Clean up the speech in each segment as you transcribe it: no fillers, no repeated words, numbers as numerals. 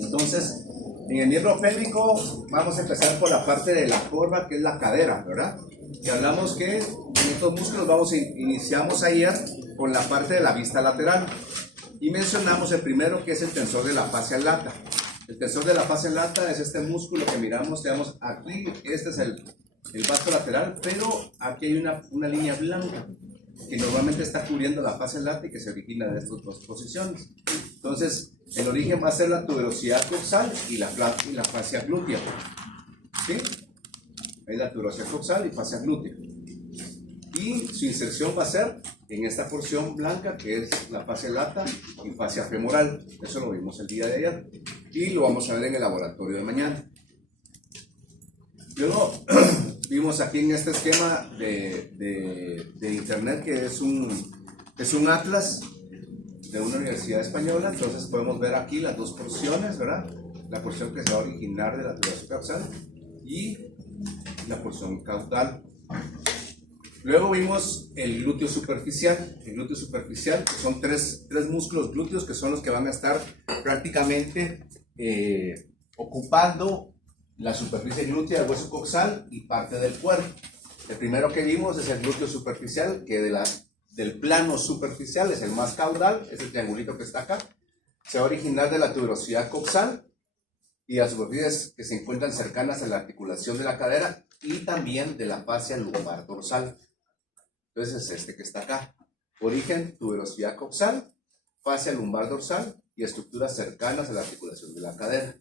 Entonces, en el miembro pélvico vamos a empezar por la parte de la corva, que es la cadera, ¿verdad? Y hablamos que en estos músculos iniciamos ayer con la parte de la vista lateral. Y mencionamos el primero, que es el tensor de la fascia lata. El tensor de la fascia lata es este músculo que miramos, digamos, aquí, este es el vasto lateral, pero aquí hay una línea blanca que normalmente está cubriendo la fascia lata y que se origina de estas dos posiciones. Entonces, el origen va a ser la tuberosidad coxal y la fascia glútea. ¿Sí? Ahí la tuberosidad coxal y fascia glútea. Y su inserción va a ser en esta porción blanca, que es la fascia lata y fascia femoral. Eso lo vimos el día de ayer y lo vamos a ver en el laboratorio de mañana. Luego vimos aquí en este esquema de internet, que es un atlas de una universidad española. Entonces podemos ver aquí las dos porciones, ¿verdad? La porción que se va a originar de la tuberosidad coxal y la porción caudal. Luego vimos el glúteo superficial. El glúteo superficial son tres músculos glúteos que son los que van a estar prácticamente ocupando la superficie glútea del hueso coxal y parte del cuerpo. El primero que vimos es el glúteo superficial, que del plano superficial es el más caudal, es el triangulito que está acá. Se va a originar de la tuberosidad coxal y las superficies que se encuentran cercanas a la articulación de la cadera y también de la fascia lumbar dorsal. Entonces es este que está acá. Origen, tuberosidad coxal, fascia lumbar dorsal y estructuras cercanas a la articulación de la cadera.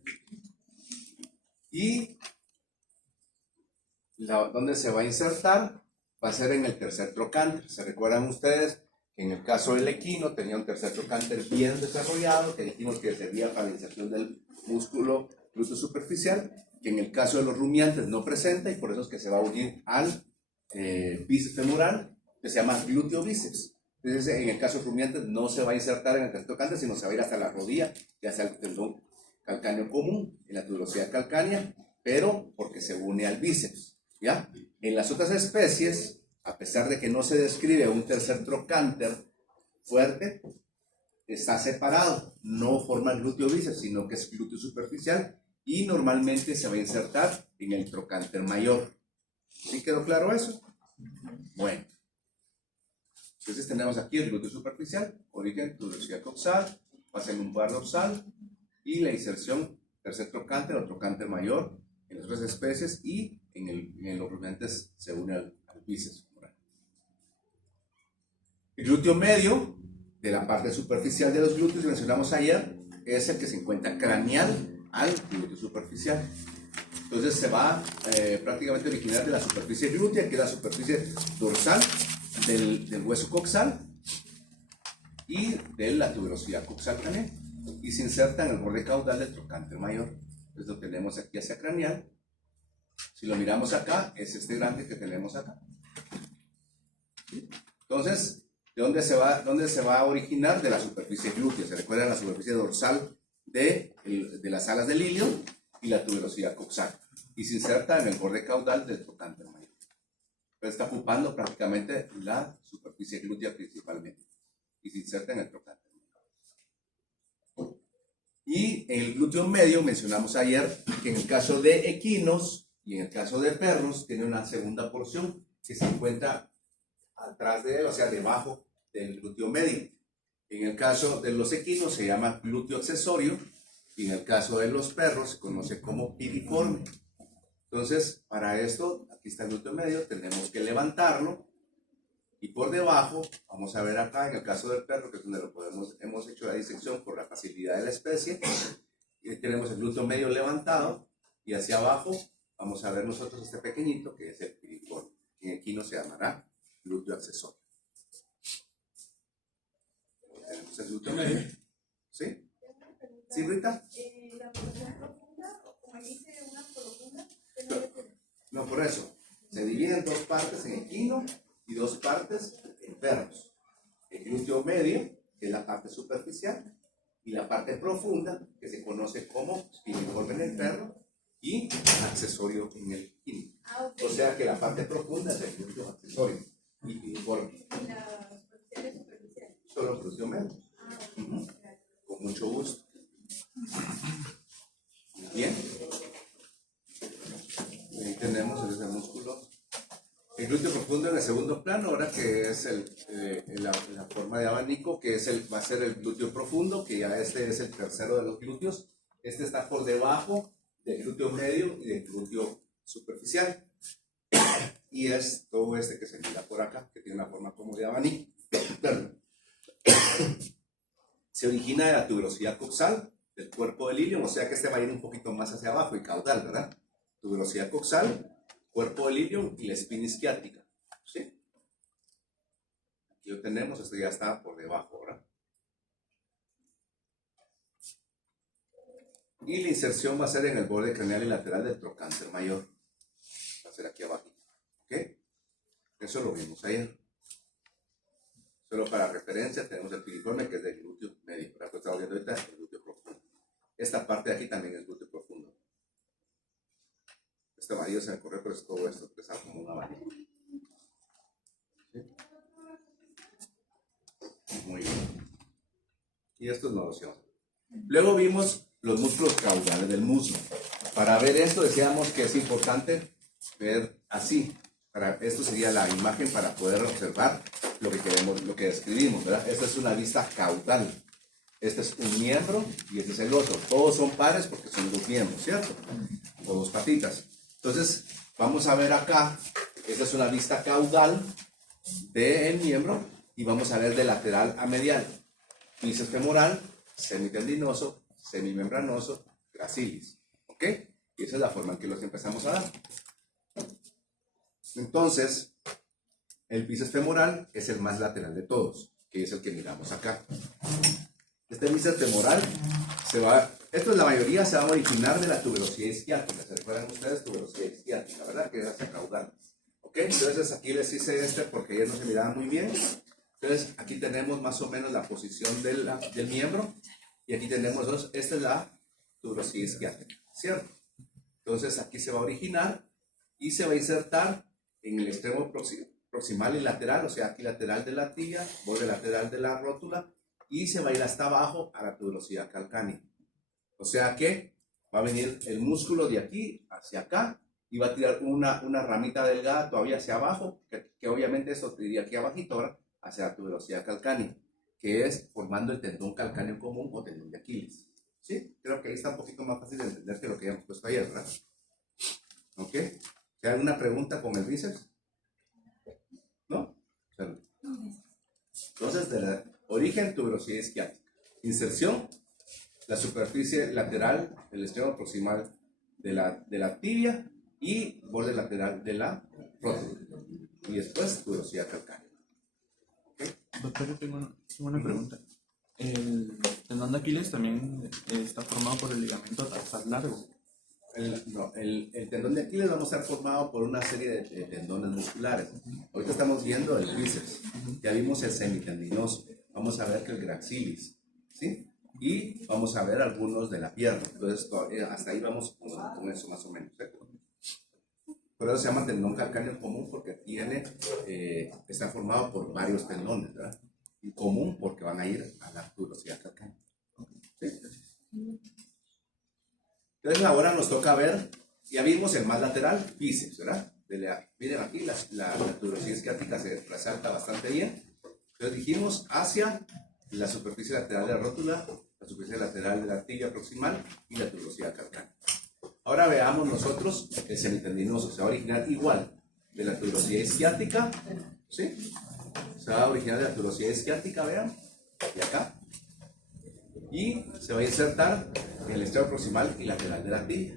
Y donde se va a insertar va a ser en el tercer trocánter. ¿Se recuerdan ustedes que en el caso del equino tenía un tercer trocánter bien desarrollado, que dijimos que servía para la inserción del músculo glúteo superficial, que en el caso de los rumiantes no presenta y por eso es que se va a unir al bíceps femoral, que se llama glúteo bíceps. Entonces en el caso de rumiantes no se va a insertar en el tercer trocánter, sino se va a ir hasta la rodilla y hasta el tendón calcáneo común, en la tuberosidad calcánea, pero porque se une al bíceps, ¿ya? En las otras especies, a pesar de que no se describe un tercer trocánter fuerte, está separado, no forma el glúteo bíceps, sino que es glúteo superficial y normalmente se va a insertar en el trocánter mayor. ¿Sí quedó claro eso? Bueno, entonces tenemos aquí el glúteo superficial, origen, tuberosidad coxal, fascia lumbar dorsal y la inserción tercer trocánter o trocánter mayor en las otras especies y en los rumiantes se une al bíceps. El glúteo medio, de la parte superficial de los glúteos que mencionamos ayer, es el que se encuentra craneal al glúteo superficial. Entonces se va prácticamente a originar de la superficie glútea, que es la superficie dorsal del hueso coxal y de la tuberosidad coxal craneal, y se inserta en el borde caudal del trocánter mayor. Entonces lo tenemos aquí hacia craneal. Si lo miramos acá, es este grande que tenemos acá. Entonces, ¿de dónde se va a originar? De la superficie glútea. Se recuerda la superficie dorsal de las alas del ilio y la tuberosidad coxal. Y se inserta en el borde caudal del trocánter mayor. Entonces está ocupando prácticamente la superficie glútea principalmente. Y se inserta en el trocánter mayor. Y el glúteo medio, mencionamos ayer que en el caso de equinos y en el caso de perros tiene una segunda porción que se encuentra atrás de él, o sea, debajo del glúteo medio. En el caso de los equinos se llama glúteo accesorio y en el caso de los perros se conoce como piriforme. Entonces, para esto, aquí está el glúteo medio, tenemos que levantarlo y por debajo, vamos a ver acá en el caso del perro, que es donde hemos hecho la disección por la facilidad de la especie, y tenemos el glúteo medio levantado y hacia abajo vamos a ver nosotros este pequeñito que es el piriforme. En equino se llamará glúteo accesorio. Tenemos el glúteo medio. ¿Sí? ¿Sí, Rita? ¿La porción profunda o como dice una profunda? No, por eso. Se divide en dos partes en equino y dos partes en perros. El glúteo medio, que es la parte superficial, y la parte profunda, que se conoce como piriforme en el perro y accesorio en el equino. O sea que la parte profunda es el glúteo accesorio y piriforme. ¿Y la superficial es superficial? Solo glúteo medio. Con mucho gusto. Bien. Ahí tenemos ese músculo. El glúteo profundo en el segundo plano, ahora que es la forma de abanico, que va a ser el glúteo profundo, que ya este es el tercero de los glúteos. Este está por debajo del glúteo medio y del glúteo superficial. Y es todo este que se mira por acá, que tiene una forma como de abanico. Se origina de la tuberosidad coxal del cuerpo del ilion, o sea que este va a ir un poquito más hacia abajo y caudal, ¿verdad? Tuberosidad coxal, cuerpo del ilion y la espina isquiática. ¿Sí? Aquí lo tenemos, esto ya está por debajo, ¿verdad? Y la inserción va a ser en el borde craneal y lateral del trocánter mayor. Va a ser aquí abajo. ¿Ok? Eso lo vimos ayer. Solo para referencia tenemos el piriforme, que es del glúteo medio. Por eso estamos viendo ahorita el glúteo profundo. Esta parte de aquí también es glúteo profundo. Este amarillo se me corre, pero es todo esto que está como un abanico. ¿Sí? Muy bien. Y esto no lo hacemos. Luego vimos los músculos caudales del muslo. Para ver esto decíamos que es importante ver así. Esto sería la imagen para poder observar lo que queremos, lo que describimos, ¿verdad? Esta es una vista caudal. Este es un miembro y este es el otro. Todos son pares porque son dos miembros, ¿cierto? O dos patitas. Entonces, vamos a ver acá. Esta es una vista caudal del miembro y vamos a ver de lateral a medial. Bíceps femoral, semitendinoso, semimembranoso, gracilis. ¿Ok? Y esa es la forma en que los empezamos a dar. Entonces, el bíceps femoral es el más lateral de todos, que es el que miramos acá. Este bíceps femoral esto es la mayoría se va a originar de la tuberosidad isquiática. ¿Se recuerdan ustedes? Tuberosidad isquiática, ¿verdad? Que es hacia caudal. ¿Ok? Entonces aquí les hice porque ayer no se miraba muy bien. Entonces aquí tenemos más o menos la posición del miembro. Y aquí tenemos dos. Esta es la tuberosidad isquiática, ¿cierto? Entonces aquí se va a originar y se va a insertar en el extremo proximal y lateral, o sea, aquí lateral de la tibia, borde lateral de la rótula, y se va a ir hasta abajo a la tuberosidad calcánea. O sea que va a venir el músculo de aquí hacia acá y va a tirar una ramita delgada todavía hacia abajo, que obviamente eso iría aquí abajito, ahora hacia la tuberosidad calcánea, que es formando el tendón calcáneo común o tendón de Aquiles. ¿Sí? Creo que ahí está un poquito más fácil de entender que lo que habíamos puesto ayer, ¿verdad? ¿Ok? ¿Hay alguna pregunta con el bíceps? ¿No? Entonces, de la origen, tuberosidad isquiática. Inserción, la superficie lateral, el extremo proximal de la tibia y borde lateral de la rótula. Y después, tuberosidad calcánea. ¿Okay? Doctor, yo tengo una pregunta. El tendón de Aquiles también está formado por el ligamento tarsal largo. El tendón de Aquiles vamos a estar formado por una serie de tendones musculares. Ahorita estamos viendo el bíceps. Ya vimos el semitendinoso. Vamos a ver que el gracilis. ¿Sí? Y vamos a ver algunos de la pierna. Entonces, hasta ahí vamos con eso más o menos. Por eso se llama tendón calcáneo común porque está formado por varios tendones, ¿verdad? Y común porque van a ir a la tuberosidad calcánea. ¿Sí? Entonces ahora nos toca ver, ya vimos el más lateral, bíceps, ¿verdad? Miren aquí, la tuberosidad isquiática se resalta bastante bien. Entonces dijimos hacia la superficie lateral de la rótula, la superficie lateral de la tibia proximal y la tuberosidad calcánea. Ahora veamos nosotros el semitendinoso, se va a originar igual de la tuberosidad isquiática, ¿sí? Se va a originar de la tuberosidad isquiática, vean, y acá. Y se va a insertar en el extremo proximal y lateral de la tibia.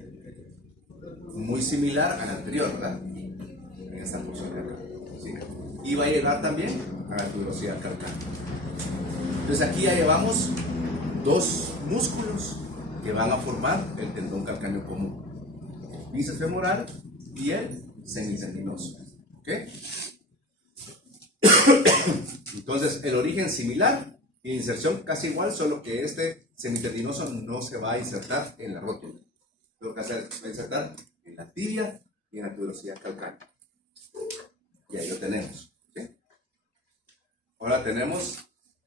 Muy similar al anterior, ¿verdad? En esta porción de acá. ¿Sí? Y va a llegar también a la tuberosidad calcánea. Entonces aquí ya llevamos dos músculos que van a formar el tendón calcáneo común. El bíceps femoral y el semitendinoso. ¿Ok? Entonces el origen similar y inserción casi igual, solo que este semitendinoso no se va a insertar en la rótula. Lo que hacer es insertar en la tibia y en la tuberosidad calcánea. Y ahí lo tenemos. ¿Sí? Ahora tenemos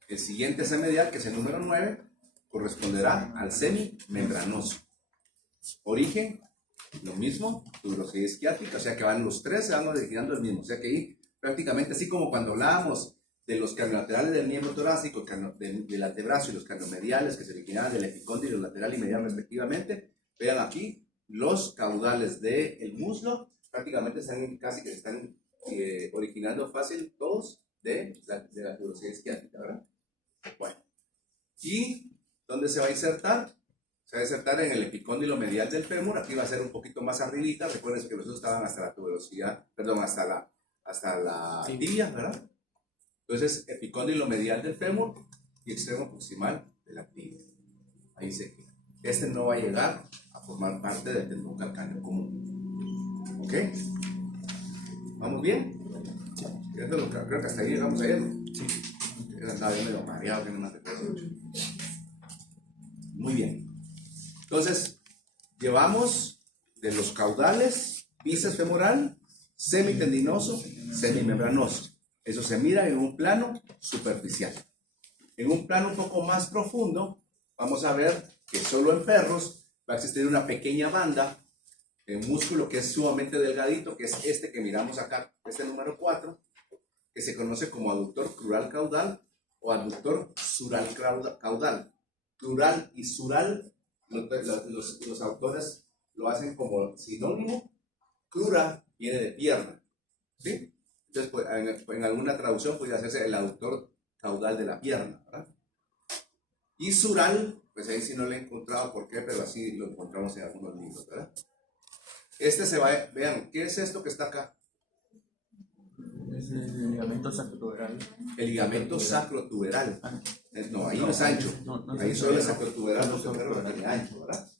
el siguiente semedial, que es el número 9, corresponderá al semimembranoso. Origen, lo mismo, tuberosidad isquiática, o sea que van los tres, se van originando el mismo. O sea que ahí prácticamente así como cuando hablábamos de los craniolaterales del miembro torácico, del antebrazo y los craniomediales que se originaban del epicóndilo lateral y medial respectivamente, vean aquí los caudales del muslo, prácticamente están casi que se están originando fácil todos de la tuberosidad isquiática, ¿verdad? Bueno, ¿y dónde se va a insertar? Se va a insertar en el epicóndilo medial del fémur. Aquí va a ser un poquito más arribita. Recuerden que los otros estaban hasta la tuberosidad, perdón, hasta la tibia, ¿verdad? Entonces, epicóndilo medial del fémur y extremo proximal de la tibia. Ahí se queda. Este no va a llegar a formar parte del tendón calcáneo común. ¿Ok? ¿Vamos bien? Creo que hasta ahí llegamos ayer, ¿no? Sí. Estaba bien medio mareado, que no me acuerdo mucho. Muy bien. Entonces, llevamos de los caudales, bíceps femoral, semitendinoso, semimembranoso. Eso se mira en un plano superficial. En un plano un poco más profundo, vamos a ver que solo en perros va a existir una pequeña banda de músculo que es sumamente delgadito, que es este que miramos acá, este número 4, que se conoce como aductor crural caudal o aductor sural caudal. Crural y sural, los autores lo hacen como sinónimo. Crura viene de pierna, ¿sí? Entonces, pues, en alguna traducción podría hacerse el aductor caudal de la pierna, ¿verdad? Y sural, pues ahí sí no lo he encontrado por qué, pero así lo encontramos en algunos libros, ¿verdad? Este se va, vean, ¿qué es esto que está acá? Es el ligamento sacrotuberal. El ligamento sacrotuberal. No, ahí no es ancho. No ahí es solo es ancho. sacrotuberal, no es tiene ancho, ¿verdad?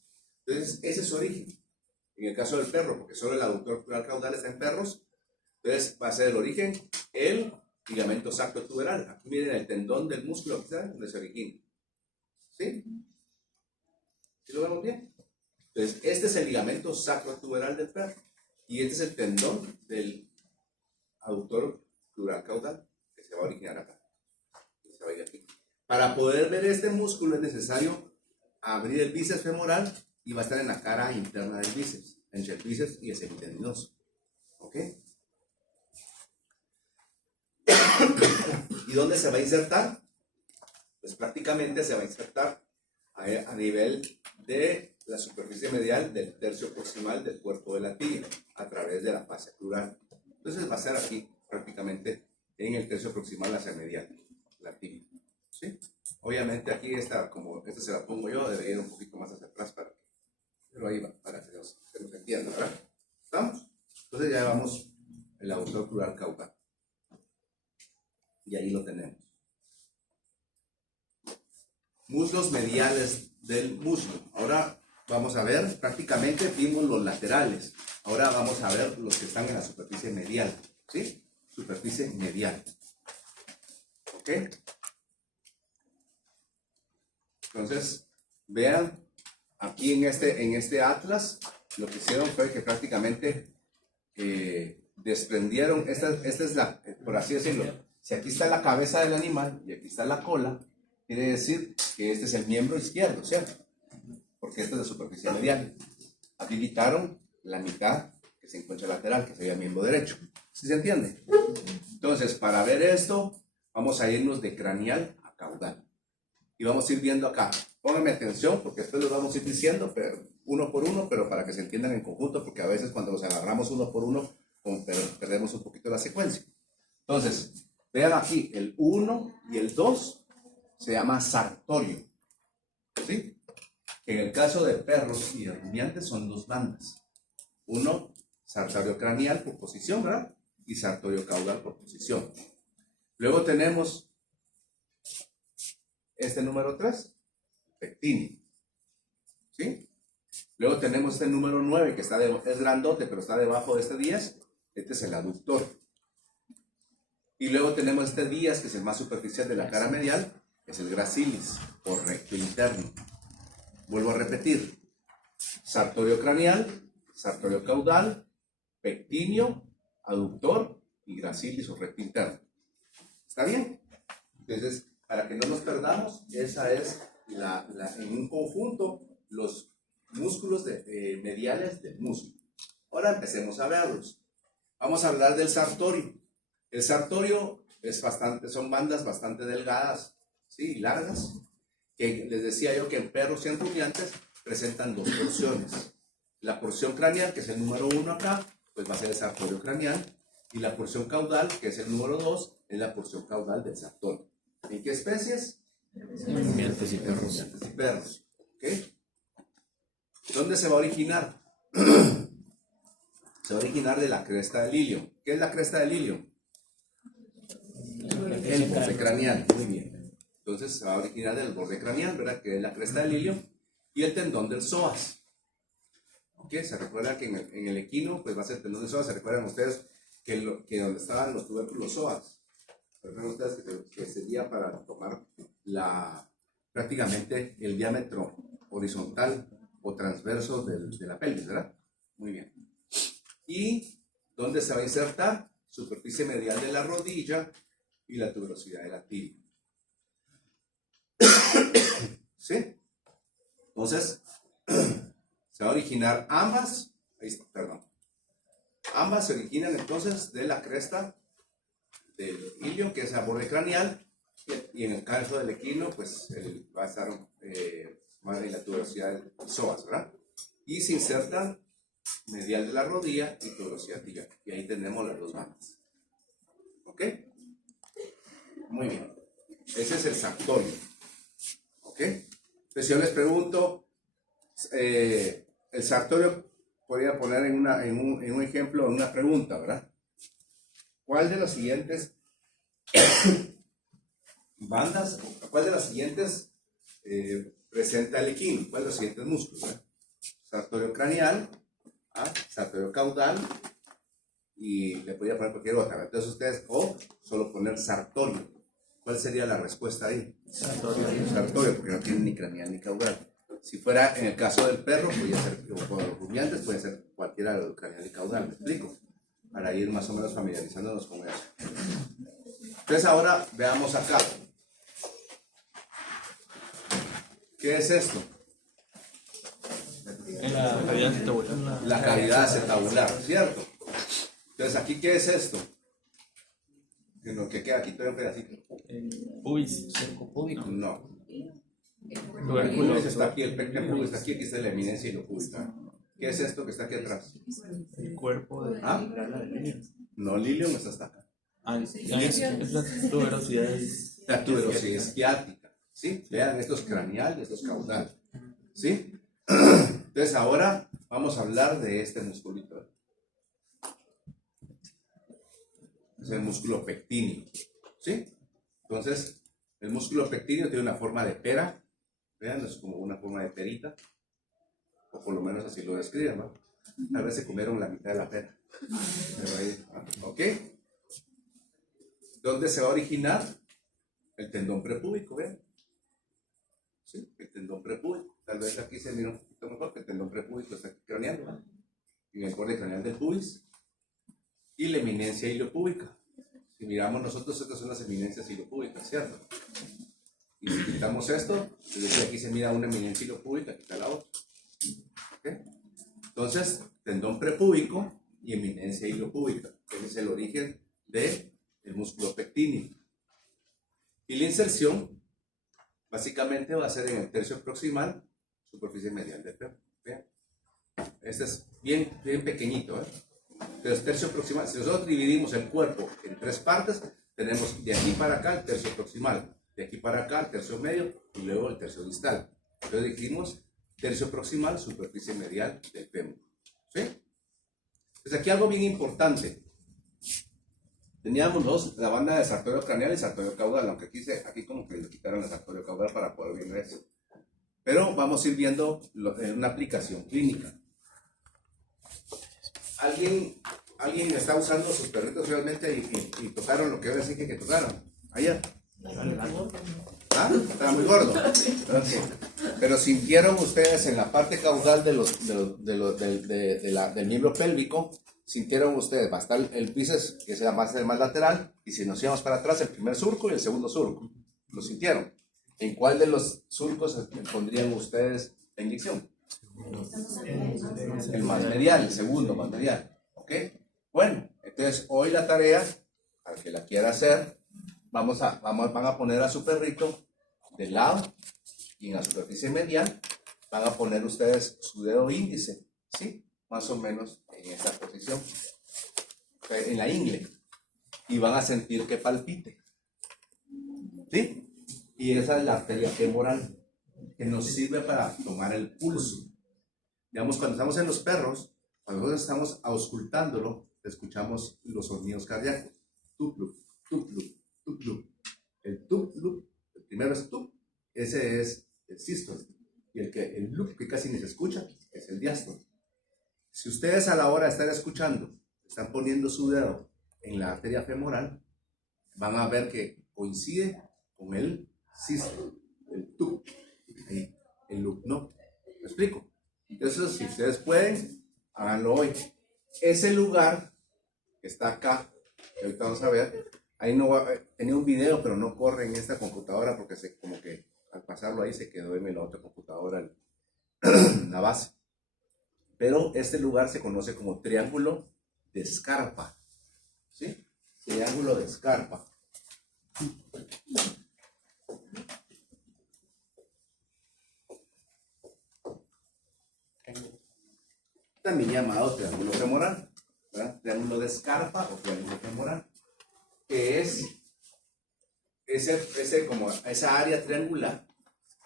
Entonces, ese es su origen. En el caso del perro, porque solo el aductor crural caudal está en perros, entonces va a ser el origen el ligamento sacrotuberal. Aquí miren el tendón del músculo, ¿saben? Donde se origina. ¿Sí? ¿Sí lo vemos bien? Entonces, este es el ligamento sacrotuberal del perro. Y este es el tendón del aductor crural caudal, que se va a originar acá. Que se va a ir aquí. Para poder ver este músculo es necesario abrir el bíceps femoral y va a estar en la cara interna del bíceps, entre el bíceps y el semitendinoso. ¿Ok? ¿Y dónde se va a insertar? Pues prácticamente se va a insertar a nivel de la superficie medial del tercio proximal del cuerpo de la tibia, a través de la fascia crural. Entonces va a ser aquí, prácticamente, en el tercio proximal hacia medial, la tibia. ¿Sí? Obviamente aquí como esta se la pongo yo, debería ir un poquito más hacia atrás, pero ahí va, para que se nos entienda, ¿verdad? ¿Estamos? Entonces ya llevamos el aductor crural caudal. Y ahí lo tenemos. Muslos mediales del muslo. Ahora vamos a ver, prácticamente vimos los laterales. Ahora vamos a ver los que están en la superficie medial. ¿Sí? Superficie medial. ¿Ok? Entonces, vean, aquí en este atlas, lo que hicieron fue que prácticamente desprendieron, esta es la, por así decirlo, si aquí está la cabeza del animal y aquí está la cola, quiere decir que este es el miembro izquierdo, ¿cierto? Porque esta es la superficie medial. Aquí quitaron la mitad que se encuentra lateral, que sería el miembro derecho. ¿Sí se entiende? Entonces, para ver esto, vamos a irnos de craneal a caudal. Y vamos a ir viendo acá. Pónganme atención, porque después los vamos a ir diciendo, pero uno por uno, pero para que se entiendan en conjunto, porque a veces cuando los agarramos uno por uno, perdemos un poquito la secuencia. Entonces, vean aquí, el 1 y el 2 se llama sartorio. ¿Sí? En el caso de perros y de rumiantes son dos bandas. Uno, sartorio craneal por posición, ¿verdad? Y sartorio caudal por posición. Luego tenemos este número 3, pectíneo. ¿Sí? Luego tenemos este número 9, que es grandote, pero está debajo de este 10. Este es el aductor. Y luego tenemos este 10, que es el más superficial de la cara medial, es el gracilis, o recto interno. Vuelvo a repetir. Sartorio craneal, sartorio caudal, pectíneo, aductor y gracilis o recto interno. ¿Está bien? Entonces, para que no nos perdamos, esa es en un conjunto los músculos mediales del músculo. Ahora empecemos a verlos. Vamos a hablar del sartorio. El sartorio son bandas bastante delgadas, ¿sí? Largas, que les decía yo que en perros y en rumiantes presentan dos porciones. La porción craneal, que es el número 1 acá, pues va a ser el sartorio craneal, y la porción caudal, que es el número 2, es la porción caudal del sartorio. ¿En qué especies? Rumiantes y perros. Rumiantes y perros. ¿Ok? ¿Dónde se va a originar? Se va a originar de la cresta del ilio. ¿Qué es la cresta del ilio? El borde craneal. Muy bien. Entonces se va a originar del borde craneal, ¿verdad? Que es la cresta del ilio y el tendón del psoas. ¿Ok? Se recuerda que en el equino, pues va a ser el tendón del psoas. Se recuerdan ustedes que donde estaban los tubérculos psoas. Recuerdan ustedes que sería para tomar prácticamente el diámetro horizontal o transverso de la pelvis, ¿verdad? Muy bien. ¿Y dónde se va a insertar? Superficie medial de la rodilla y la tuberosidad de la tibia. ¿Sí? Entonces, se va a originar ambas, ambas se originan entonces de la cresta del ilio, que es el borde craneal, y en el caso del equino, pues va a estar más en la tuberosidad del psoas, ¿verdad? Y se insertan medial de la rodilla y tuberosidad tibial. Y ahí tenemos las dos bandas. ¿Ok? Muy bien. Ese es el sartorio. ¿Ok? Entonces yo les pregunto, el sartorio podría poner en un ejemplo, en una pregunta, ¿verdad? ¿Cuál de las siguientes bandas, cuál de las siguientes presenta el equino? ¿Cuál de los siguientes músculos? ¿Verdad? Sartorio craneal, sartorio caudal, y le podría poner cualquier otra. Entonces ustedes, o solo poner sartorio. ¿Cuál sería la respuesta ahí? Sartorio, porque no tiene ni craneal ni caudal. Si fuera en el caso del perro, podría ser, o de los rumiantes, puede ser cualquiera de los craneal y caudal, ¿me explico? Para ir más o menos familiarizándonos con eso. Entonces ahora veamos acá. ¿Qué es esto? La cavidad acetabular. La cavidad acetabular, ¿cierto? Entonces, ¿aquí qué es esto? Lo que queda aquí, todo un pedacito. Pubis. No. El Tubérculo. pubis está aquí, el pecten pubis está aquí está la eminencia ilopúbica. ¿Qué es esto que está aquí atrás? El cuerpo de la línea. No, Lilium está hasta acá. Es la tuberosidad. La tuberosidad esquiática. ¿Sí? Vean, esto es craneal y esto es caudal. ¿Sí? Entonces, ahora vamos a hablar de este musculito. Es el músculo pectíneo. ¿Sí? Entonces, el músculo pectíneo tiene una forma de pera. Vean, es como una forma de perita. O por lo menos así lo describen, ¿no? Tal vez se comieron la mitad de la pera. Pero ahí, ¿ok? ¿Dónde se va a originar? El tendón prepúbico, ¿ven? ¿Sí? El tendón prepúbico. Tal vez aquí se mira un poquito mejor que el tendón prepúbico está aquí craneal, ¿no? En el borde craneal del pubis. Y la eminencia ilopúbica. Si miramos nosotros, estas son las eminencias ilopúbicas, ¿cierto? Y si quitamos esto, pues aquí se mira una eminencia ilopúbica, aquí está la otra. ¿Okay? Entonces, tendón prepúbico y eminencia ilopúbica. Ese es el origen del músculo pectíneo. Y la inserción, básicamente, va a ser en el tercio proximal, superficie medial del perro. ¿Vean? Este es bien pequeñito, ¿eh? Entonces, tercio proximal, si nosotros dividimos el cuerpo en tres partes, tenemos de aquí para acá el tercio proximal, de aquí para acá el tercio medio y luego el tercio distal. Entonces dijimos tercio proximal, superficie medial del fémur. ¿Sí? Entonces aquí algo bien importante. Teníamos la banda de sartorio craneal y sartorio caudal, aunque aquí como que le quitaron el sartorio caudal para poder ver eso. Pero vamos a ir viendo en una aplicación clínica. ¿Alguien está usando sus perritos realmente y tocaron lo que yo les dije que tocaron? Ayer. ¿Ah? Estaba muy gordo. Okay. Pero sintieron ustedes en la parte caudal del miembro pélvico, sintieron ustedes, va a estar el bíceps que sea más lateral, y si nos íbamos para atrás, el primer surco y el segundo surco. ¿Lo sintieron? ¿En cuál de los surcos pondrían ustedes la inyección? El más medial, el segundo más medial. ¿Ok? Bueno, entonces hoy la tarea, al que la quiera hacer, van a poner a su perrito de lado y en la superficie medial van a poner ustedes su dedo índice, ¿sí? Más o menos en esta posición, en la ingle, y van a sentir que palpite, ¿sí? Y esa es la arteria femoral que nos sirve para tomar el pulso. Digamos, cuando estamos en los perros, cuando nosotros estamos auscultándolo, escuchamos los sonidos cardíacos. Tuplup, tuplup, tuplup. El tuplup, el primero es tup, ese es el sístole. Y el loop que casi ni se escucha es el diástole. Si ustedes a la hora de estar escuchando están poniendo su dedo en la arteria femoral, van a ver que coincide con el sístole, el tup. Ahí, el loop no. ¿Me explico? Entonces, si ustedes pueden, háganlo hoy. Ese lugar que está acá, que ahorita vamos a ver, ahí no va, tenía un video, pero no corre en esta computadora porque como que al pasarlo ahí se quedó en la otra computadora la base. Pero este lugar se conoce como triángulo de Scarpa, ¿sí? Triángulo de Scarpa. También llamado triángulo femoral, ¿verdad? Triángulo de Scarpa o triángulo femoral, que es como esa área triangular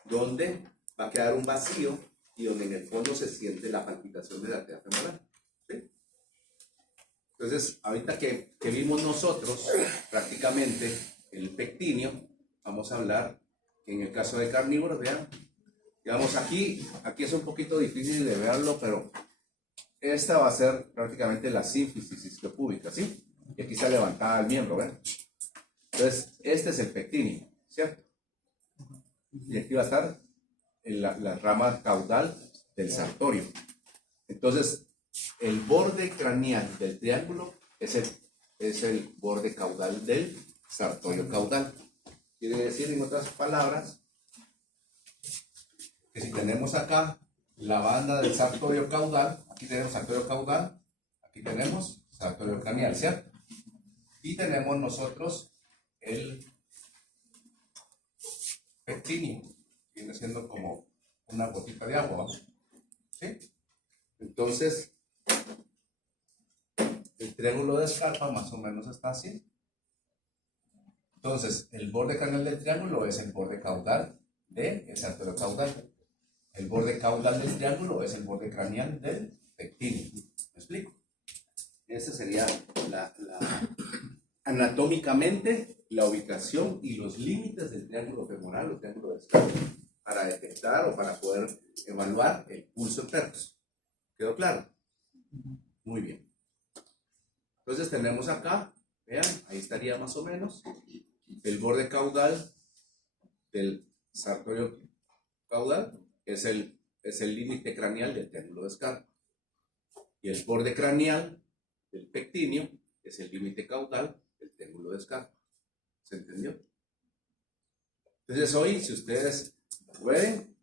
donde va a quedar un vacío y donde en el fondo se siente la palpitación de la arteria femoral, ¿sí? Entonces, ahorita que vimos nosotros prácticamente el pectíneo, vamos a hablar que en el caso de carnívoros, vean, digamos aquí es un poquito difícil de verlo, pero esta va a ser prácticamente la sínfisis isquiopúbica, ¿sí? Y aquí está levantada el miembro, ¿ven? Entonces, este es el pectíneo, ¿cierto? Y aquí va a estar la rama caudal del sartorio. Entonces, el borde craneal del triángulo es el borde caudal del sartorio caudal. Quiere decir, en otras palabras, que si tenemos acá la banda del sartorio caudal, aquí tenemos sartorio caudal, aquí tenemos sartorio craneal, ¿cierto? Y tenemos nosotros el pectíneo, viene siendo como una gotita de agua, ¿sí? Entonces, el triángulo de Scarpa más o menos está así. Entonces, el borde craneal del triángulo es el borde caudal del sartorio caudal. El borde caudal del triángulo es el borde craneal del pectíneo. ¿Me explico? Esa sería anatómicamente la ubicación y los límites del triángulo femoral o triángulo de Scarpa para detectar o para poder evaluar el pulso en perros. ¿Quedó claro? Muy bien. Entonces tenemos acá, vean, ahí estaría más o menos el borde caudal del sartorio caudal, es el límite craneal del triángulo de Scarpa. Y el borde craneal del pectíneo es el límite caudal del triángulo de Scarpa. ¿Se entendió? Entonces hoy, si ustedes pueden,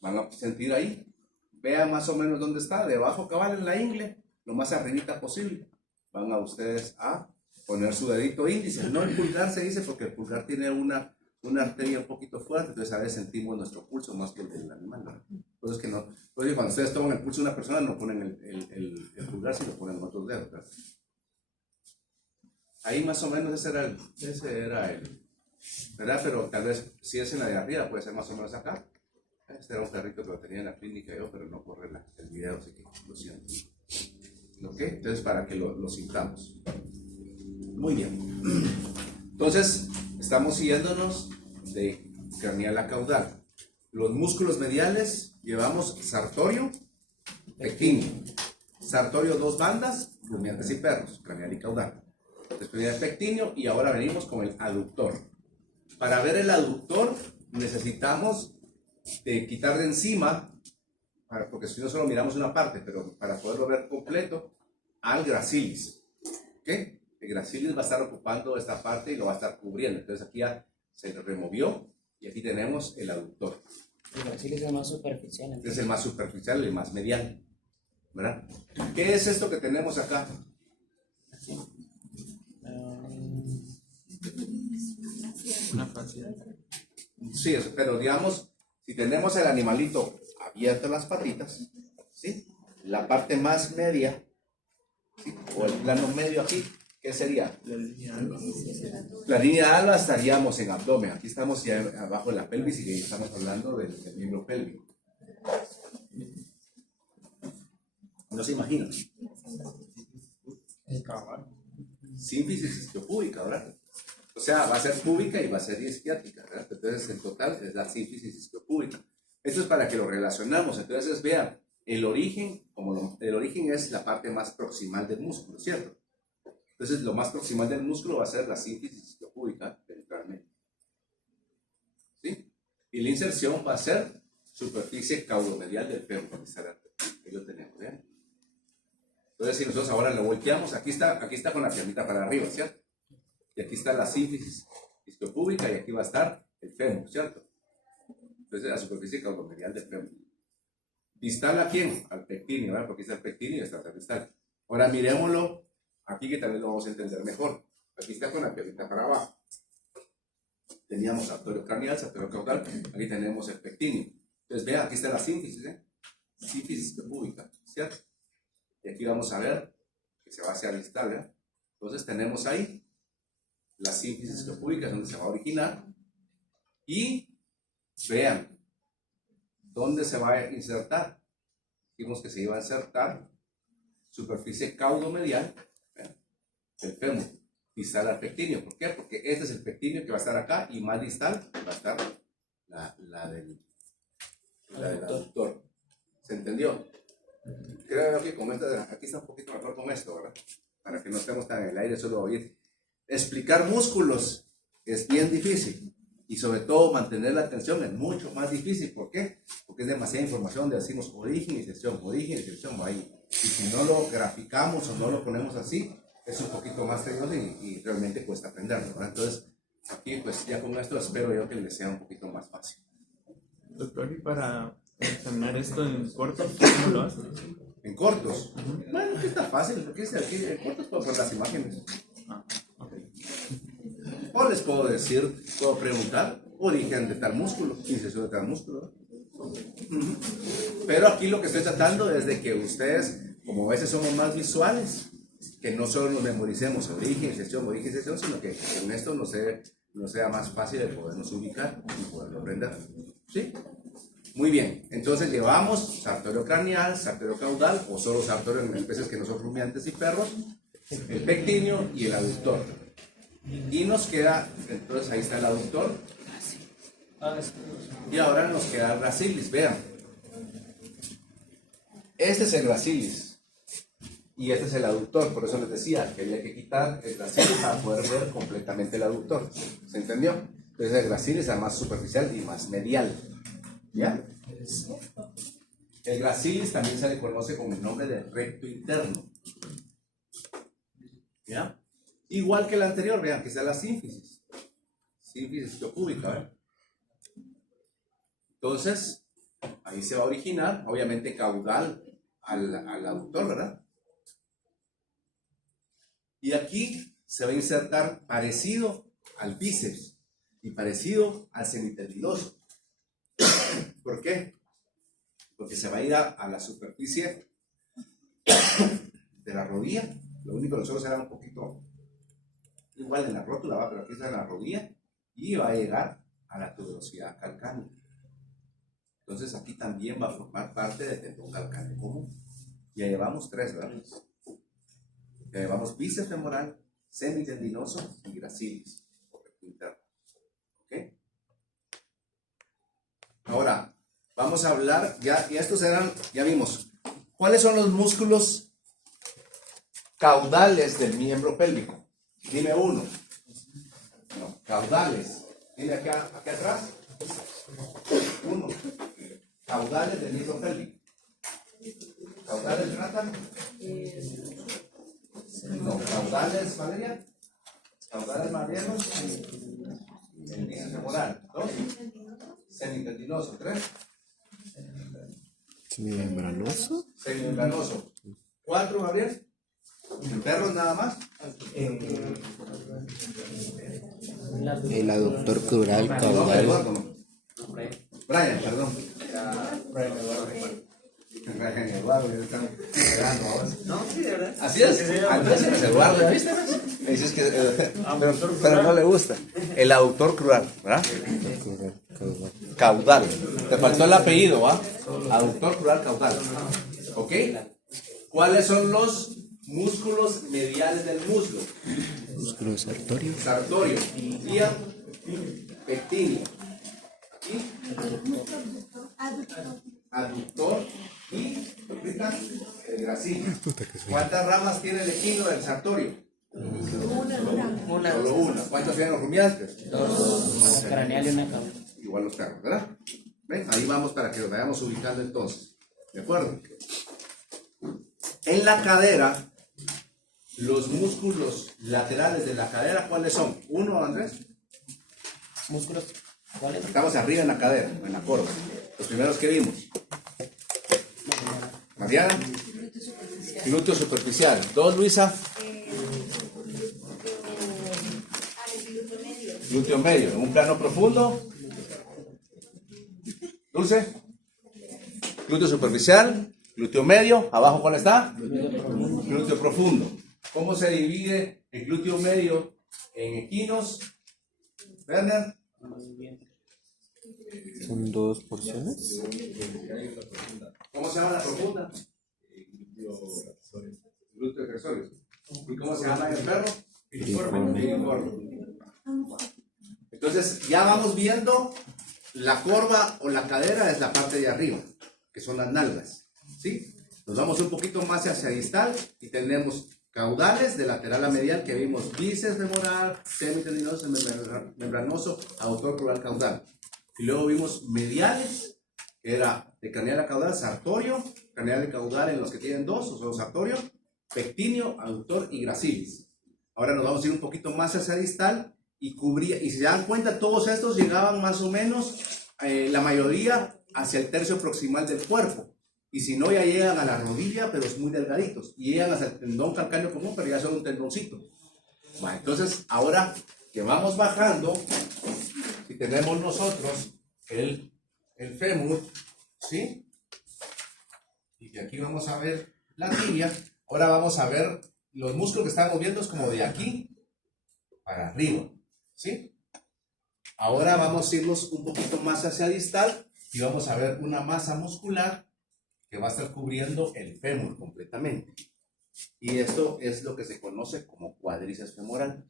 van a sentir ahí, vean más o menos dónde está, debajo cabal en la ingle, lo más arribita posible. Van a ustedes a poner su dedito índice, no el pulgar se dice porque el pulgar tiene una arteria un poquito fuerte, entonces a veces sentimos nuestro pulso más que el del animal, ¿no? Entonces que no, entonces cuando ustedes toman el pulso de una persona no ponen el pulgar, sino ponen otros dedos, ¿verdad? Ahí más o menos ese era el, ¿verdad? Pero tal vez si es en la de arriba puede ser más o menos acá. Este era un perrito que lo tenía en la clínica yo, pero no corre el video, así que lo siento. ¿Ok? Entonces para que lo sintamos. Muy bien. Entonces estamos siguiéndonos de craneal a caudal. Los músculos mediales llevamos sartorio, pectíneo. Sartorio dos bandas, rumiantes y perros, craneal y caudal. Después viene el pectíneo y ahora venimos con el aductor. Para ver el aductor necesitamos quitar de encima, porque si no solo miramos una parte, pero para poderlo ver completo, al gracilis. ¿Ok? El gracilis va a estar ocupando esta parte y lo va a estar cubriendo. Entonces aquí ya se removió y aquí tenemos el aductor. El gracilis es más superficial. Este es el más superficial y el más medial, ¿verdad? ¿Qué es esto que tenemos acá? Una fascia. Sí, pero digamos, si tenemos el animalito abierto las patitas, ¿sí? La parte más media, ¿sí? O el plano medio aquí, ¿qué sería? La línea alba. La línea alba estaríamos en abdomen. Aquí estamos ya abajo de la pelvis y estamos hablando del miembro pélvico. ¿No se imaginan? Sínfisis isquiopúbica, ¿verdad? O sea, va a ser púbica y va a ser isquiática, ¿verdad? Entonces, en total es la sínfisis isquiopúbica. Esto es para que lo relacionamos. Entonces, vean, el origen es la parte más proximal del músculo, ¿cierto? Entonces, lo más proximal del músculo va a ser la sínfisis isquiopúbica ventralmente. ¿Sí? Y la inserción va a ser superficie caudomedial del fémur. Ahí lo tenemos, ¿bien? Entonces, si nosotros ahora lo volteamos, aquí está con la piernita para arriba, ¿cierto? Y aquí está la sínfisis isquiopúbica y aquí va a estar el fémur, ¿cierto? Entonces, la superficie caudomedial del fémur. ¿Distal a quién? Al pectíneo, ¿verdad? Porque está el pectíneo y está el distal. Ahora miremoslo aquí que tal vez lo vamos a entender mejor. Aquí está con la piernita para abajo. Teníamos sartorio craneal, sartorio caudal. Aquí tenemos el pectíneo. Entonces, vean, aquí está la sínfisis, ¿eh? Sínfisis isquiopúbica, ¿cierto? Y aquí vamos a ver que se va hacia el distal, ¿verdad? Entonces tenemos ahí la sínfisis isquiopúbica, es donde se va a originar. Y vean, ¿dónde se va a insertar? Dijimos que se iba a insertar superficie caudomedial del fémur, distal al pectíneo. ¿Por qué? Porque este es el pectíneo que va a estar acá y más distal va a estar la del aductor. ¿Se entendió? Creo que con aquí está un poquito mejor con esto, ¿verdad? Para que no estemos tan en el aire solo oír. Explicar músculos es bien difícil y sobre todo mantener la atención es mucho más difícil. ¿Por qué? Porque es demasiada información donde decimos origen y sección, va ahí. Y si no lo graficamos o no lo ponemos así, es un poquito más tedioso y realmente cuesta aprenderlo, ¿verdad? Entonces, aquí pues ya con esto espero yo que les sea un poquito más fácil. Doctor, y para examinar esto en cortos, ¿cómo lo hace? ¿En cortos? Bueno, aquí está fácil, porque es aquí en cortos puedo poner las imágenes. O les puedo decir, puedo preguntar, origen de tal músculo, inserción de tal músculo. Pero aquí lo que estoy tratando es de que ustedes, como a veces somos más visuales, que no solo nos memoricemos origen, inserción, sino que con esto nos sea más fácil de podernos ubicar y poderlo aprender. ¿Sí? Muy bien, entonces llevamos sartorio craneal, sartorio caudal o solo sartorio en especies que no son rumiantes y perros, el pectíneo y el aductor. Y nos queda, entonces ahí está el aductor. Y ahora nos queda el gracilis, vean. Este es el gracilis y este es el aductor, por eso les decía que había que quitar el gracilis para poder ver completamente el aductor. ¿Se entendió? Entonces el gracilis es más superficial y más medial. ¿Ya? El gracilis también se le conoce con el nombre de recto interno. ¿Ya? Igual que el anterior, vean que está la sínfisis. Sínfisis isquiopúbica, ¿verdad? Entonces, ahí se va a originar, obviamente caudal al aductor, ¿verdad? Y aquí se va a insertar parecido al bíceps y parecido al semitendinoso. ¿Por qué? Porque se va a ir a la superficie de la rodilla. Lo único que nosotros será un poquito igual en la rótula, ¿va? Pero aquí está en la rodilla y va a llegar a la tuberosidad calcánea. Entonces aquí también va a formar parte del tendón calcáneo común. Ya llevamos 3, ¿verdad? Ya llevamos bíceps femoral, semitendinoso y gracilis. ¿Ok? Ahora, vamos a hablar, ya estos eran, ya vimos, ¿cuáles son los músculos caudales del miembro pélvico? Dime uno. No, caudales. Dime acá atrás. Uno. Caudales del miembro pélvico. ¿Caudales, Jonathan? No, caudales, Valeria. Caudales, Mariano. El bíceps femoral. 2. Semitendinoso. 3. Semimembranoso. Semimembranoso. 4, Gabriel. En perros nada más. El aductor crural No, caudal. Eduardo, no. Brian, perdón. Brian Eduardo, ya están pegando ahora. No, sí, de verdad. Así es. Entonces es Eduardo, ¿ya viste? Me dices que, pero no le gusta. El aductor crural, ¿verdad? Caudal. Caudal. Te faltó el apellido, ¿va? Aductor crural caudal. ¿Ok? ¿Cuáles son los músculos mediales del muslo? Músculo sartorio. Sartorio, tibia, pectíneo. Aquí, aductor y gracil. ¿Cuántas ramas tiene el equino del sartorio? Una. Solo una. ¿Cuántas tienen los rumiantes? Dos. Craneal y una cabeza. Igual los perros, ¿verdad? ¿Ven? Ahí vamos para que nos vayamos ubicando entonces. ¿De acuerdo? En la cadera, los músculos laterales de la cadera, ¿cuáles son? ¿Uno, Andrés? Músculos. ¿Cuáles? Estamos arriba en la cadera, en la corva. Los primeros que vimos. Mariana. Glúteo superficial. Dos, Luisa. Glúteo medio. En un plano profundo. Dulce. Glúteo superficial. Glúteo medio. Abajo, ¿cuál está? Glúteo profundo. ¿Cómo se divide el glúteo medio en equinos? Werner. Son 2 porciones. ¿Cómo se llama la profunda? Glúteo accesorio. ¿Y cómo se llama el perro? Piriforme. Entonces ya vamos viendo la corva o la cadera es la parte de arriba, que son las nalgas. ¿Sí? Nos vamos un poquito más hacia distal y tenemos caudales de lateral a medial que vimos bíceps femoral, semitendinoso, membranoso, aductor crural caudal. Y luego vimos mediales, que era de craneal a caudal, sartorio, craneal y caudal en los que tienen dos, o sea, sartorio, pectíneo, aductor y gracilis. Ahora nos vamos a ir un poquito más hacia distal y cubría, y si se dan cuenta, todos estos llegaban más o menos, la mayoría, hacia el tercio proximal del cuerpo. Y si no, ya llegan a la rodilla, pero es muy delgaditos. Y llegan hasta el tendón calcáneo común, pero ya son un tendoncito. Bueno, entonces, ahora que vamos bajando, si tenemos nosotros el fémur, ¿sí? Y que aquí vamos a ver la tibia. Ahora vamos a ver los músculos que estamos viendo, es como de aquí para arriba, ¿sí? Ahora vamos a irnos un poquito más hacia distal y vamos a ver una masa muscular que va a estar cubriendo el fémur completamente. Y esto es lo que se conoce como cuádriceps femoral.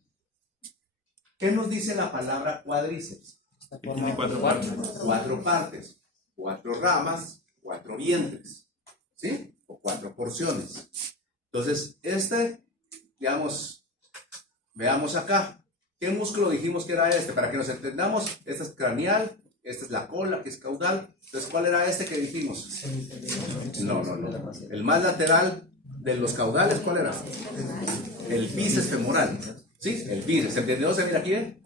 ¿Qué nos dice la palabra cuádriceps? Tiene 4 partes. 4 partes, 4 ramas, 4 vientres, ¿sí? O 4 porciones. Entonces, digamos, veamos acá. ¿Qué músculo dijimos que era este? Para que nos entendamos, este es craneal, esta es la cola, que es caudal. Entonces, ¿cuál era este que dijimos? No. El más lateral de los caudales, ¿cuál era? El bíceps femoral. ¿Sí? El bíceps. ¿El tendedor se mira aquí bien?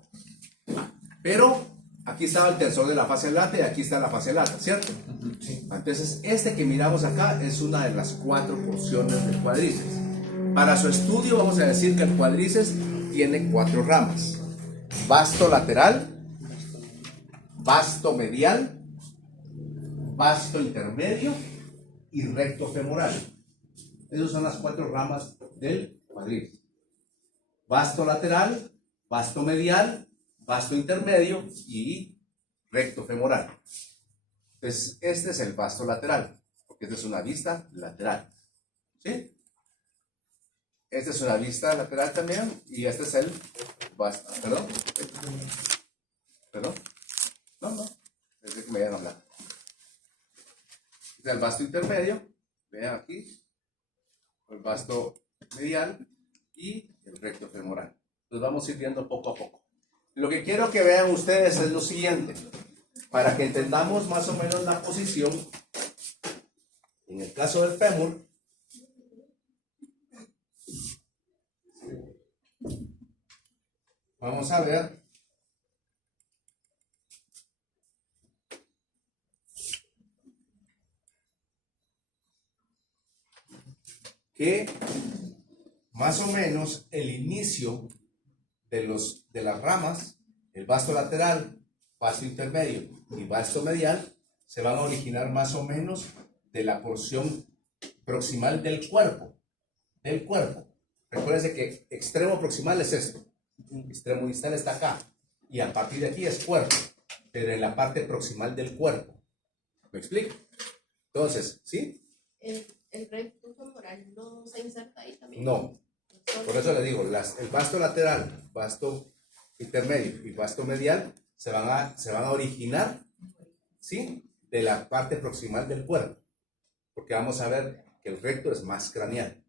Pero aquí estaba el tensor de la fascia lata y aquí está la fascia lata, ¿cierto? Entonces, este que miramos acá es una de las 4 porciones del cuádriceps. Para su estudio, vamos a decir que el cuádriceps tiene 4 ramas: vasto lateral, vasto medial, vasto intermedio y recto femoral. Esas son las 4 ramas del cuádriceps: vasto lateral, vasto medial, vasto intermedio y recto femoral. Entonces, este es el vasto lateral, porque esta es una vista lateral. ¿Sí? Esta es una vista lateral también, y este es el vasto. ¿Perdón? ¿Perdón? No. Es que me vayan a hablar. Este es el vasto intermedio. Vean aquí. El vasto medial y el recto femoral. Entonces vamos a ir viendo poco a poco. Lo que quiero que vean ustedes es lo siguiente, para que entendamos más o menos la posición. En el caso del fémur, vamos a ver que más o menos el inicio de las ramas, el vasto lateral, vasto intermedio y vasto medial, se van a originar más o menos de la porción proximal del cuerpo. Recuérdense que extremo proximal es esto, extremo distal está acá, y a partir de aquí es cuerpo, pero en la parte proximal del cuerpo. ¿Me explico? Entonces, ¿sí? El recto femoral no se inserta ahí también. No. Por eso le digo, el vasto lateral, vasto intermedio y vasto medial se van a originar, ¿sí?, de la parte proximal del cuerpo, porque vamos a ver que el recto es más craneal.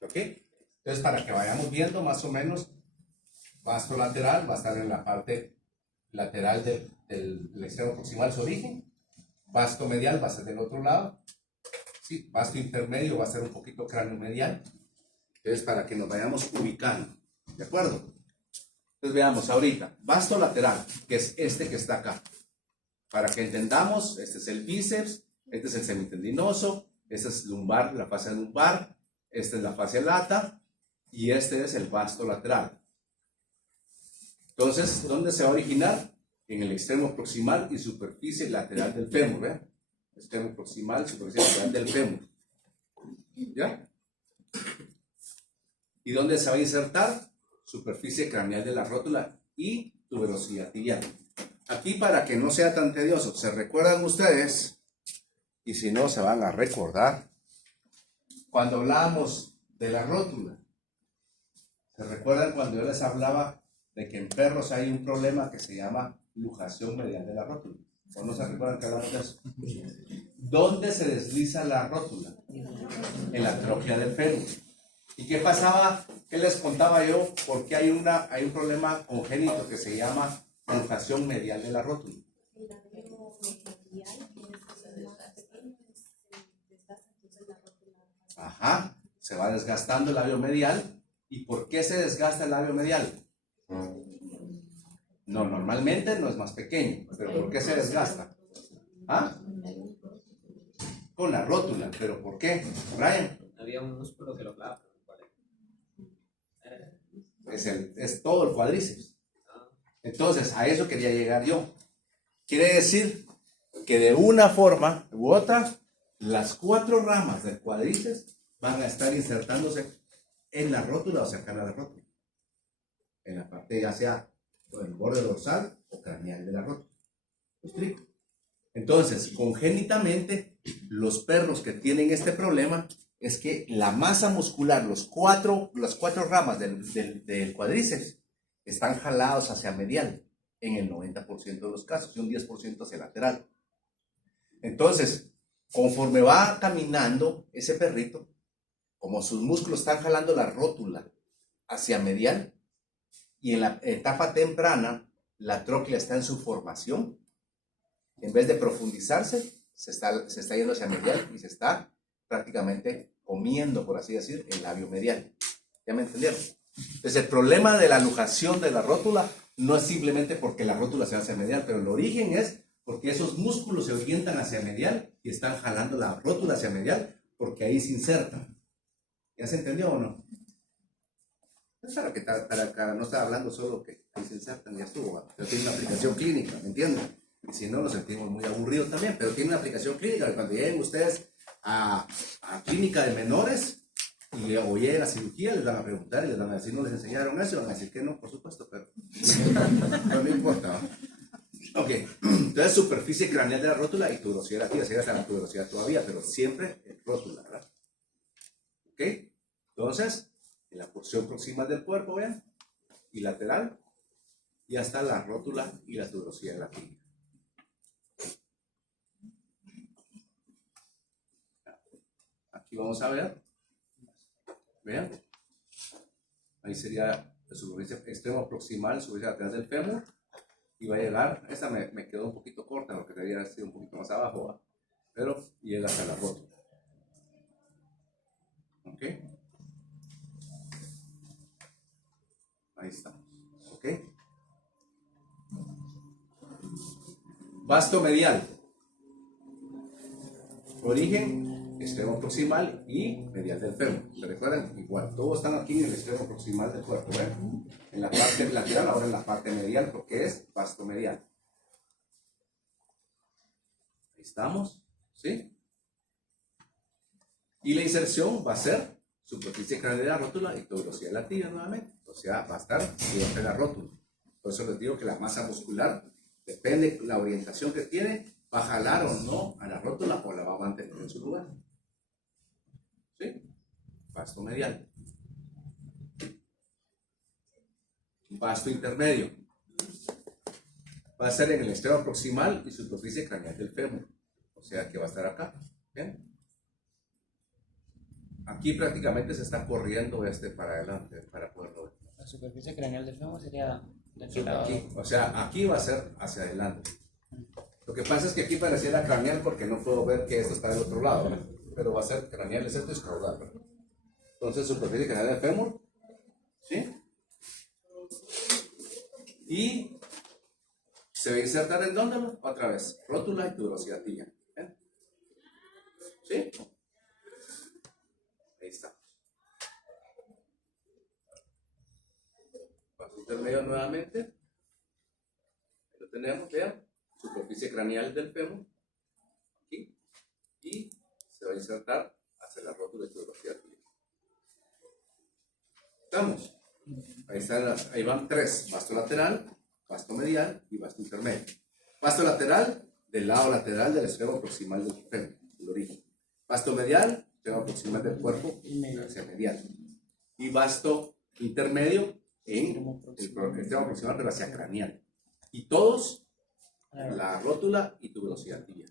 ¿Ok? Entonces, para que vayamos viendo más o menos, vasto lateral va a estar en la parte lateral del extremo proximal, su origen. Vasto medial va a ser del otro lado. ¿Sí? Vasto intermedio va a ser un poquito cráneo medial. Entonces, para que nos vayamos ubicando. ¿De acuerdo? Entonces, veamos ahorita. Vasto lateral, que es este que está acá. Para que entendamos, este es el bíceps, este es el semitendinoso, este es lumbar, la fascia lumbar, esta es la fascia lata y este es el vasto lateral. Entonces, ¿dónde se va a originar? En el extremo proximal y superficie lateral del fémur, ¿vean? Extremo proximal, superficie lateral del fémur. ¿Ya? ¿Y dónde se va a insertar? Superficie craneal de la rótula y tuberosidad tibial. Aquí, para que no sea tan tedioso, ¿se recuerdan ustedes? Y si no, se van a recordar. Cuando hablábamos de la rótula, ¿se recuerdan cuando yo les hablaba de que en perros hay un problema que se llama lujación medial de la rótula? ¿O no se recuerdan que hablamos de eso? ¿Dónde se desliza la rótula? En la tróquea del fémur. ¿Y qué pasaba? ¿Qué les contaba yo? Porque hay un problema congénito que se llama lujación medial de la rótula. Ajá, se va desgastando el labio medial. ¿Y por qué se desgasta el labio medial? No, normalmente no es más pequeño, pero ¿por qué se desgasta? ¿Ah? Con la rótula, ¿pero por qué? Brian. Había un músculo que lo clava. Es todo el cuádriceps. Entonces, a eso quería llegar yo. Quiere decir que de una forma u otra, las 4 ramas del cuádriceps van a estar insertándose en la rótula o cercana a la rótula. En la parte ya sea en el borde dorsal o craneal de la rótula. ¿Me explico? Entonces, congénitamente, los perros que tienen este problema es que la masa muscular, las cuatro ramas del cuádriceps, están jalados hacia medial en el 90% de los casos y un 10% hacia lateral. Entonces, conforme va caminando ese perrito, como sus músculos están jalando la rótula hacia medial y en la etapa temprana la tróquea está en su formación, en vez de profundizarse, se está yendo hacia medial y se está prácticamente comiendo, por así decir, el labio medial. ¿Ya me entendieron? Entonces, el problema de la lujación de la rótula no es simplemente porque la rótula se hace medial, pero el origen es porque esos músculos se orientan hacia medial y están jalando la rótula hacia medial porque ahí se insertan. ¿Ya se entendió o no? Es para no estar hablando solo que ahí se insertan y ya estuvo, pero tiene una aplicación clínica, ¿me entienden? Y si no, lo sentimos muy aburrido también, pero tiene una aplicación clínica. Cuando lleguen ustedes a clínica de menores o lleguen a cirugía, les van a preguntar y les van a decir, ¿no les enseñaron eso? Y van a decir que no, por supuesto, pero no importa, ¿no? Ok, entonces superficie craneal de la rótula y tuberosidad activa, se hasta la tuberosidad todavía, pero siempre en rótula, ¿verdad? Ok, entonces, en la porción proximal del cuerpo, vean, y lateral, y hasta la rótula y la tuberosidad de la tibia. Aquí vamos a ver, vean, ahí sería la superficie extremo proximal, superficie lateral del fémur, y va a llegar, esta me quedó un poquito corta porque debería haber sido un poquito más abajo, ¿va? Pero llega hasta la rótula. ¿Ok? Ahí estamos. ¿Ok? Vasto medial. Origen, extremo proximal y medial del fémur. ¿Se recuerdan? Igual, todos están aquí en el extremo proximal del cuerpo, ¿ven? En la parte lateral, ahora en la parte medial, porque es vasto medial. Ahí estamos, ¿sí? Y la inserción va a ser superficie craneal de la rótula y tuberosidad de la tibia nuevamente. O sea, va a estar siempre la rótula. Por eso les digo que la masa muscular, depende de la orientación que tiene, va a jalar o no a la rótula o la va a mantener en su lugar. ¿Sí? Vasto medial. Vasto intermedio. Va a ser en el extremo proximal y superficie craneal del fémur. O sea que va a estar acá. ¿Bien? Aquí prácticamente se está corriendo para adelante para poderlo ver. La superficie craneal del fémur sería de aquel lado. Aquí, o sea, aquí va a ser hacia adelante. Lo que pasa es que aquí pareciera craneal porque no puedo ver que esto está del otro lado, ¿verdad? Pero va a ser craneal, esto es caudal, ¿verdad? Entonces, superficie craneal del fémur, ¿sí? Y se va a insertar en dónde, ¿no? Otra vez, rótula y tuberosidad tibia. ¿Eh? ¿Sí? Ahí estamos. Paso intermedio nuevamente. Ahí lo tenemos, vean. Superficie craneal del fémur. Aquí. Y se va a insertar hacia la rótula y tuberosidad tibia. ¿Estamos? Ahí van tres. Vasto lateral, vasto medial y vasto intermedio. Vasto lateral, del lado lateral del extremo proximal del fémur, el origen. Vasto medial, extremo proximal del cuerpo hacia medial. Y vasto intermedio en el extremo proximal pero hacia craneal. Y todos, la rótula y tuberosidad tibia.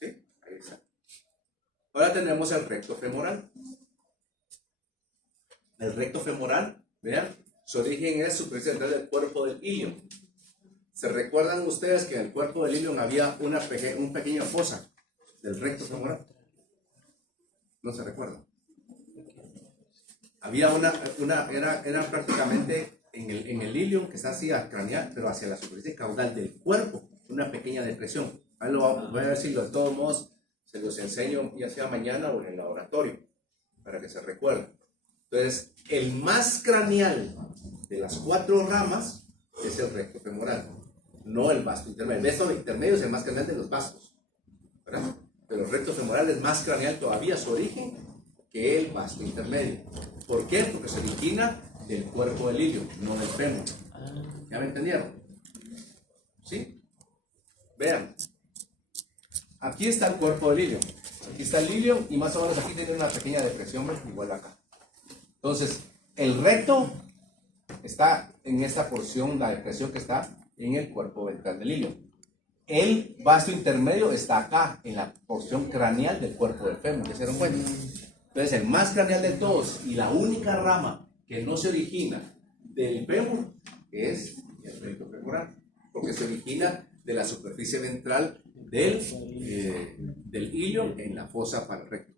¿Sí? Ahí está. Ahora tenemos el recto femoral. El recto femoral, vean, su origen es superficie central del cuerpo del ilion. ¿Se recuerdan ustedes que en el cuerpo del ilion había un pequeño fosa del recto femoral? ¿No se recuerdan? Había era prácticamente en el ilion que está hacia craneal, pero hacia la superficie caudal del cuerpo, una pequeña depresión. Ahí voy a ver si de todos modos se los enseño ya sea mañana o en el laboratorio, para que se recuerden. Entonces, el más craneal de las cuatro ramas es el recto femoral, no el vasto intermedio. El vasto intermedio es el más craneal de los vastos, ¿verdad? Pero el recto femoral es más craneal todavía su origen que el vasto intermedio. ¿Por qué? Porque se origina del cuerpo del ilion, no del fémur. ¿Ya me entendieron? ¿Sí? Vean. Aquí está el cuerpo del ilion. Aquí está el ilion y más o menos aquí tiene una pequeña depresión, igual acá. Entonces, el recto está en esta porción, la depresión que está en el cuerpo ventral del ilion. El vasto intermedio está acá, en la porción craneal del cuerpo del fémur. ¿Ya se dieron cuenta? Entonces, el más craneal de todos y la única rama que no se origina del fémur es el recto femoral, porque se origina de la superficie ventral del ilion en la fosa para el recto.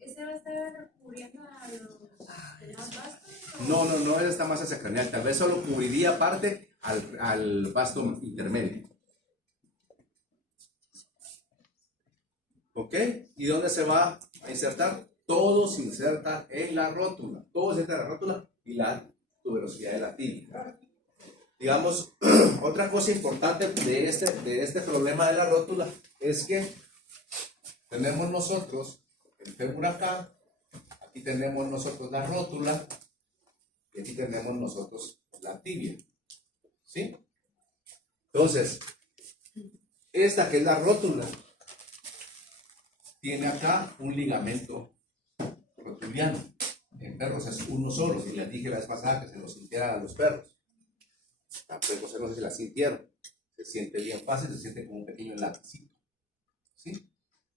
¿Ese va a estar cubriendo a los demás vastos? No, él está más hacia craneal. Tal vez solo cubriría parte al vasto intermedio. ¿Ok? ¿Y dónde se va a insertar? Todo se inserta en la rótula. Todo se inserta en la rótula y la tuberosidad de la tibia. Digamos, otra cosa importante de este problema de la rótula es que tenemos nosotros el fémur acá, aquí tenemos nosotros la rótula y aquí tenemos nosotros la tibia. ¿Sí? Entonces, esta que es la rótula tiene acá un ligamento rotuliano. En perros es uno solo. Si les dije la vez pasada que se lo sintieran a los perros. Tampoco no sé si la sintieron. Se siente bien fácil, se siente como un pequeño lapicito. ¿Sí?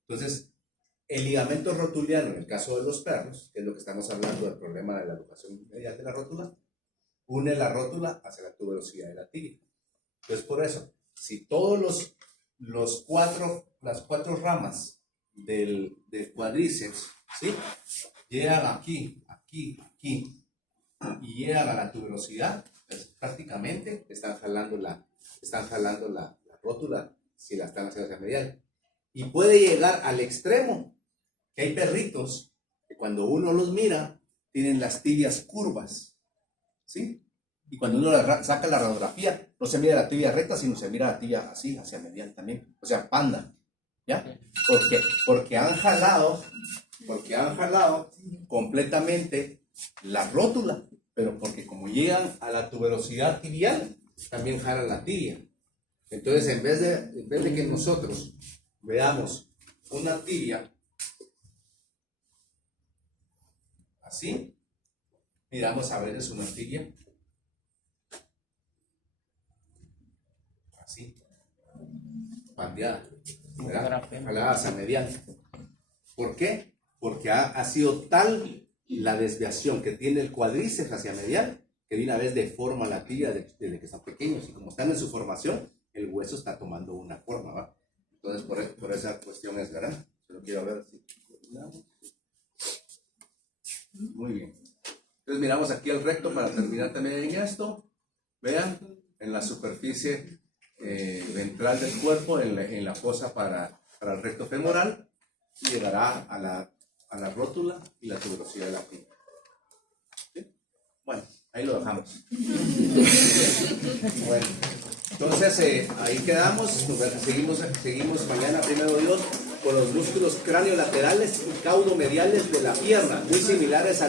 Entonces, el ligamento rotuliano, en el caso de los perros, que es lo que estamos hablando del problema de la luxación medial de la rótula, une la rótula hacia la tuberosidad de la tibia. Entonces, por eso, si todos las cuatro ramas del cuádriceps, ¿sí?, llegan aquí, y llegan a la tuberosidad, pues prácticamente están jalando la rótula si la están haciendo hacia medial. Y puede llegar al extremo que hay perritos que cuando uno los mira, tienen las tibias curvas, ¿sí? Y cuando uno saca la radiografía, no se mira la tibia recta, sino se mira la tibia así, hacia medial también. O sea, panda, ¿ya? Porque han jalado completamente la rótula, pero porque como llegan a la tuberosidad tibial, también jalan la tibia. Entonces, en vez de que nosotros veamos una tibia así, miramos a veces una tibia así, pandeada, ¿verdad? Jalada hacia medial. ¿Por qué? Porque ha sido tal la desviación que tiene el cuádriceps hacia medial que de una vez deforma la tibia desde que están pequeños, y como están en su formación, el hueso está tomando una forma, ¿va? Entonces, por esa cuestión es, ¿verdad? Solo quiero ver si coordinamos. Muy bien. Entonces miramos aquí el recto para terminar también en esto. Vean, en la superficie ventral del cuerpo, en la fosa para el recto femoral, llegará a la rótula y la tuberosidad de la tibia. ¿Sí? Bueno, ahí lo dejamos. Bueno, entonces ahí quedamos. Seguimos mañana, primero Dios, con los músculos craniolaterales y caudomediales de la pierna, muy similares a